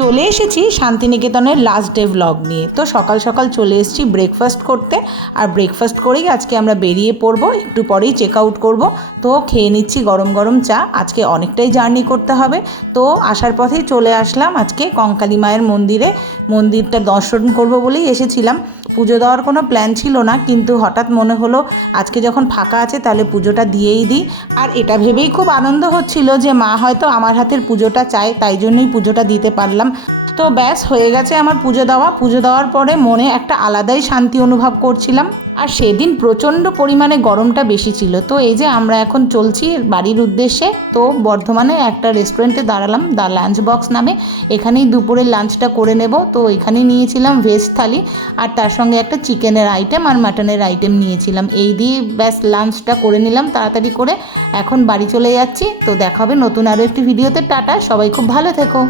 চলে এসেছি শান্তিনিকেতনের লাস্ট ডে ব্লগ নিয়ে। তো সকাল সকাল চলে এসেছি ব্রেকফাস্ট করতে, আর ব্রেকফাস্ট করেই আজকে আমরা বেরিয়ে পড়বো। একটু পরেই চেক আউট করবো। তো খেয়ে নিচ্ছি গরম গরম চা। আজকে অনেকটাই জার্নি করতে হবে, তো আসার পথেই চলে আসলাম আজকে কঙ্কালী মায়ের মন্দিরে। মন্দিরটা দর্শন করবো বলেই এসেছিলাম। পুজো দেওয়ার কোনো প্ল্যান ছিল না, কিন্তু হঠাৎ মনে হলো আজকে যখন ফাঁকা আছে তাহলে পুজোটা দিয়েই দিই। আর এটা ভেবেই খুব আনন্দ হচ্ছিল যে মা হয়তো আমার হাতের পুজোটা চায়, তাই জন্যই পুজোটা দিতে পারলাম। তো ব্যাস হয়ে গেছে আমার পুজো দেওয়া। পুজো দেওয়ার পরে মনে একটা আলাদাই শান্তি অনুভব করছিলাম। আর সেদিন প্রচণ্ড পরিমাণে গরমটা বেশি ছিল। তো এই যে আমরা এখন চলছি বাড়ির উদ্দেশ্যে। তো বর্ধমানে একটা রেস্টুরেন্টে দাঁড়ালাম, দ্য লাঞ্চ বক্স নামে। এখানেই দুপুরের লাঞ্চটা করে নেব। তো এখানেই নিয়েছিলাম ভেজ থালি, আর তার সঙ্গে একটা চিকেনের আইটেম আর মাটনের আইটেম নিয়েছিলাম। এই দিয়ে ব্যাস লাঞ্চটা করে নিলাম তাড়াতাড়ি করে। এখন বাড়ি চলে যাচ্ছি। তো দেখা হবে নতুন আরও একটি ভিডিওতে। টাটা, সবাই খুব ভালো থেকো।